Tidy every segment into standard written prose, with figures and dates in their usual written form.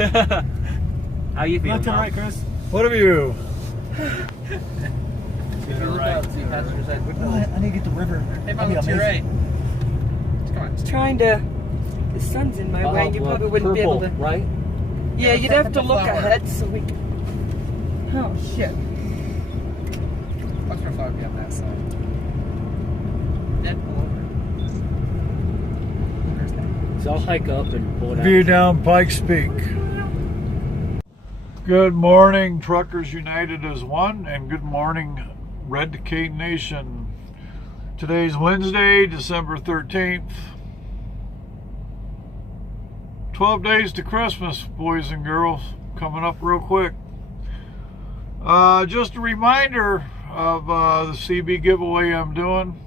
How you feeling? Left and right, Chris. What have you? Right. I need to get the river. Hey, Mom, look to your right. Come on. Trying to. The sun's in my way, and you probably wouldn't be able to. Right? Yeah, you'd have to look flower. ahead so we can. Oh shit! Watch for flower be on that side. Dead pull over. There's that. So I'll hike up and pull it out. View down Pikes Peak. Good morning, Truckers United as one, and good morning, Red Decade Nation. Today's Wednesday, December 13th. 12 days to Christmas, boys and girls. Coming up real quick. Just a reminder of the CB giveaway I'm doing.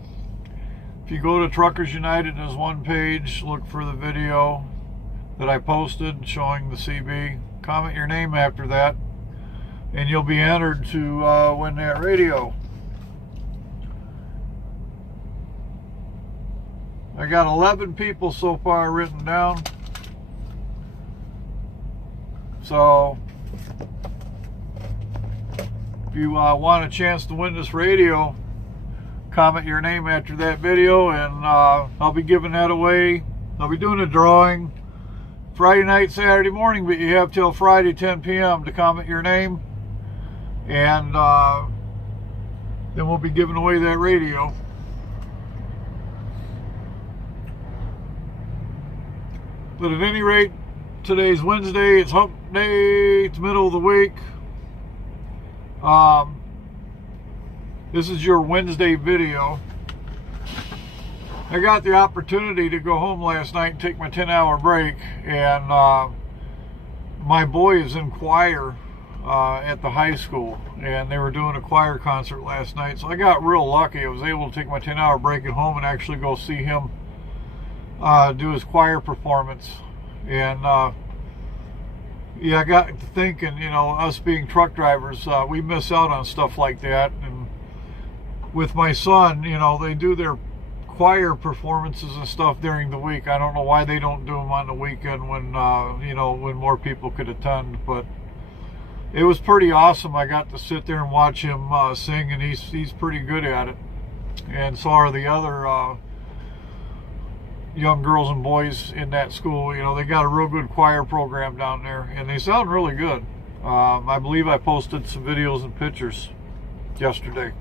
If you go to Truckers United as one page, look for the video that I posted showing the CB. Comment your name after that, and you'll be entered to win that radio. I got 11 people so far written down. So if you want a chance to win this radio, comment your name after that video, and I'll be giving that away. I'll be doing a drawing Friday night, Saturday morning, but you have till Friday 10 p.m. to comment your name, and then we'll be giving away that radio. But at any rate, today's Wednesday, it's hump day, it's middle of the week. This is your Wednesday video. I got the opportunity to go home last night and take my 10-hour break, and my boy is in choir at the high school, and they were doing a choir concert last night, so I got real lucky. I was able to take my 10-hour break at home and actually go see him do his choir performance. And yeah, I got to thinking, you know, us being truck drivers, we miss out on stuff like that. And with my son, you know, they do their choir performances and stuff during the week. I don't know why they don't do them on the weekend when you know, when more people could attend, but it was pretty awesome. I got to sit there and watch him sing, and he's pretty good at it, and so are the other young girls and boys in that school. You know, they got a real good choir program down there, and they sound really good. I believe I posted some videos and pictures yesterday.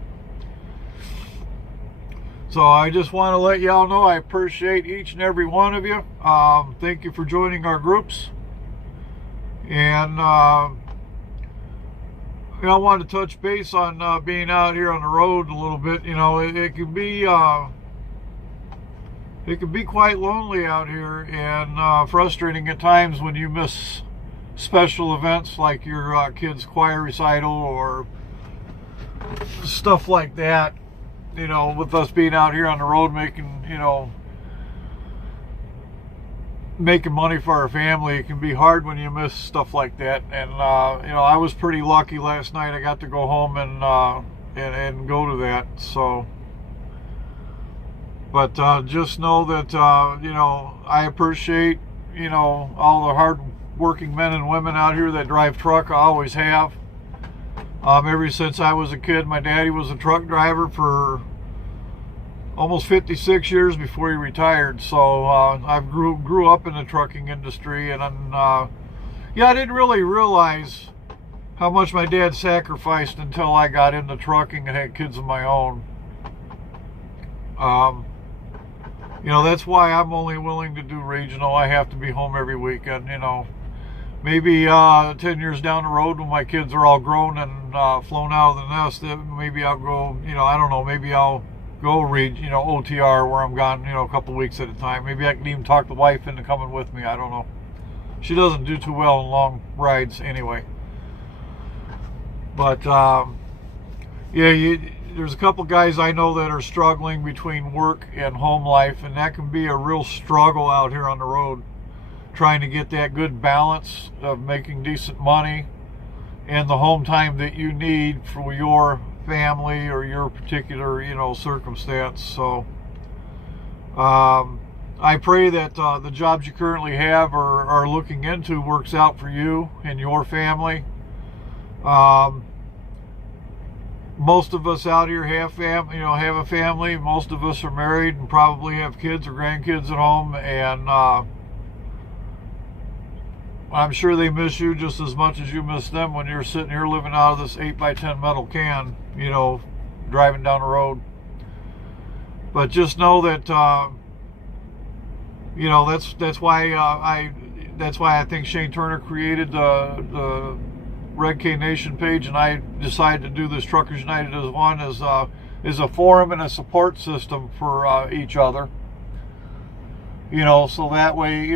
So I just want to let y'all know I appreciate each and every one of you. Thank you for joining our groups. And I want to touch base on being out here on the road a little bit. You know, it can be quite lonely out here, and frustrating at times when you miss special events like your kids' choir recital or stuff like that. You know, with us being out here on the road making, you know, making money for our family, it can be hard when you miss stuff like that. And you know, I was pretty lucky last night. I got to go home and go to that. So, but just know that you know, I appreciate, you know, all the hard working men and women out here that drive truck. I always have. Ever since I was a kid, my daddy was a truck driver for almost 56 years before he retired. So I grew up in the trucking industry, and yeah, I didn't really realize how much my dad sacrificed until I got into trucking and had kids of my own. You know, that's why I'm only willing to do regional. I have to be home every weekend, you know. Maybe 10 years down the road when my kids are all grown and flown out of the nest, maybe I'll go, you know, I don't know, maybe I'll go read, you know, OTR where I'm gone, you know, a couple weeks at a time. Maybe I can even talk the wife into coming with me. I don't know. She doesn't do too well in long rides anyway. But, yeah, there's a couple guys I know that are struggling between work and home life, and that can be a real struggle out here on the road, trying to get that good balance of making decent money and the home time that you need for your family or your particular, you know, circumstance. So I pray that the jobs you currently have or are looking into works out for you and your family. Most of us out here have have a family. Most of us are married and probably have kids or grandkids at home, and I'm sure they miss you just as much as you miss them when you're sitting here living out of this 8x10 metal can, driving down the road. But just know that that's why I think Shane Turner created the Red K Nation page, and I decided to do this Truckers United as one, as a forum and a support system for each other. So that way,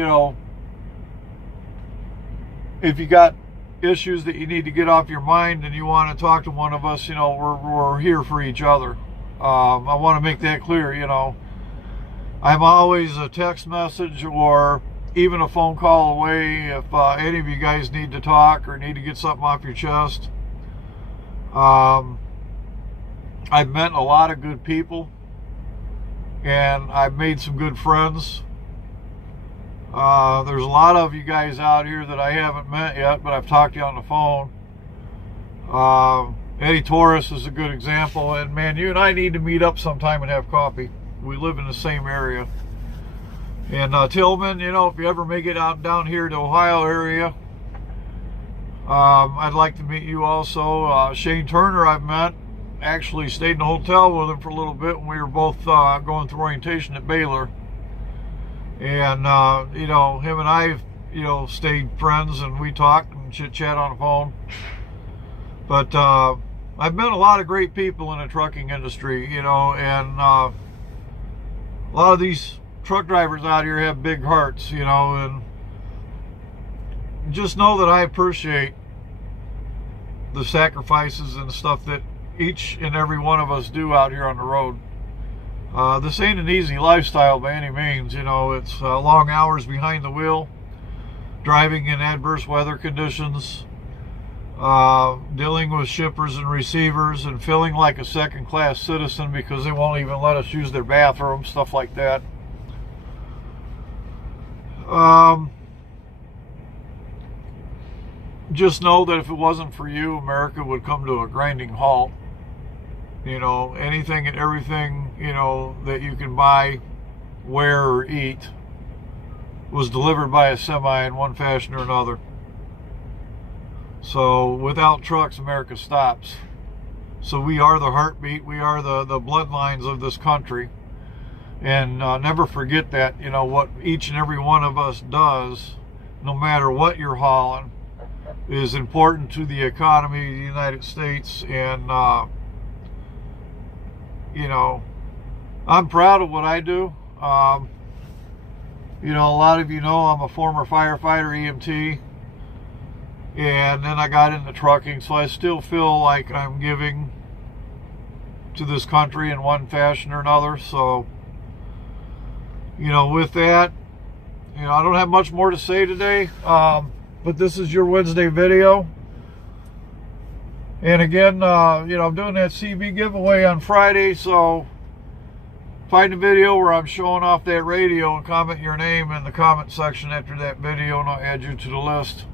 if you got issues that you need to get off your mind and you want to talk to one of us, we're here for each other. I want to make that clear. I'm always a text message or even a phone call away if any of you guys need to talk or need to get something off your chest. I've met a lot of good people, and I've made some good friends. There's a lot of you guys out here that I haven't met yet, but I've talked to you on the phone. Eddie Torres is a good example, and man, you and I need to meet up sometime and have coffee. We live in the same area. And Tillman, if you ever make it out down here to Ohio area, I'd like to meet you also. Shane Turner I've met, actually stayed in a hotel with him for a little bit when we were both going through orientation at Baylor. And him and I stayed friends, and we talked and chit-chat on the phone. But I've met a lot of great people in the trucking industry, and a lot of these truck drivers out here have big hearts, and just know that I appreciate the sacrifices and stuff that each and every one of us do out here on the road. This ain't an easy lifestyle by any means. It's long hours behind the wheel, driving in adverse weather conditions, dealing with shippers and receivers, and feeling like a second-class citizen because they won't even let us use their bathroom, stuff like that. Just know that if it wasn't for you, America would come to a grinding halt. Anything and everything, that you can buy, wear, or eat was delivered by a semi in one fashion or another. So without trucks, America stops. So we are the heartbeat, we are the bloodlines of this country. And never forget that, what each and every one of us does, no matter what you're hauling, is important to the economy of the United States. And I'm proud of what I do. A lot of I'm a former firefighter, EMT, and then I got into trucking, so I still feel like I'm giving to this country in one fashion or another. So, with that, I don't have much more to say today, but this is your Wednesday video. And again, I'm doing that CB giveaway on Friday, so find a video where I'm showing off that radio and comment your name in the comment section after that video, and I'll add you to the list.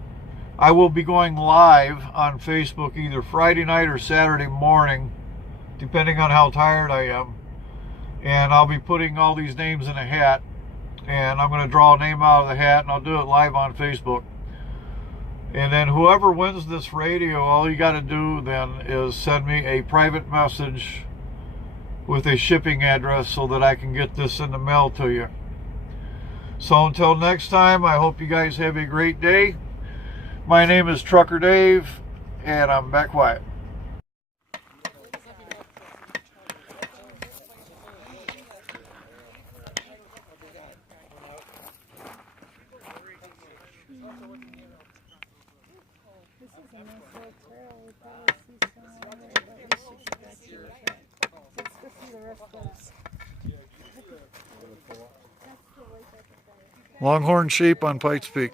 I will be going live on Facebook either Friday night or Saturday morning, depending on how tired I am. And I'll be putting all these names in a hat, and I'm going to draw a name out of the hat, and I'll do it live on Facebook. And then whoever wins this radio, all you got to do then is send me a private message with a shipping address so that I can get this in the mail to you. So until next time, I hope you guys have a great day. My name is Trucker Dave, and I'm back quiet. This is a nice little trail. We probably see someone there, but we should go back to the track. Let's go see the rest of us. Longhorn sheep on Pikes Peak.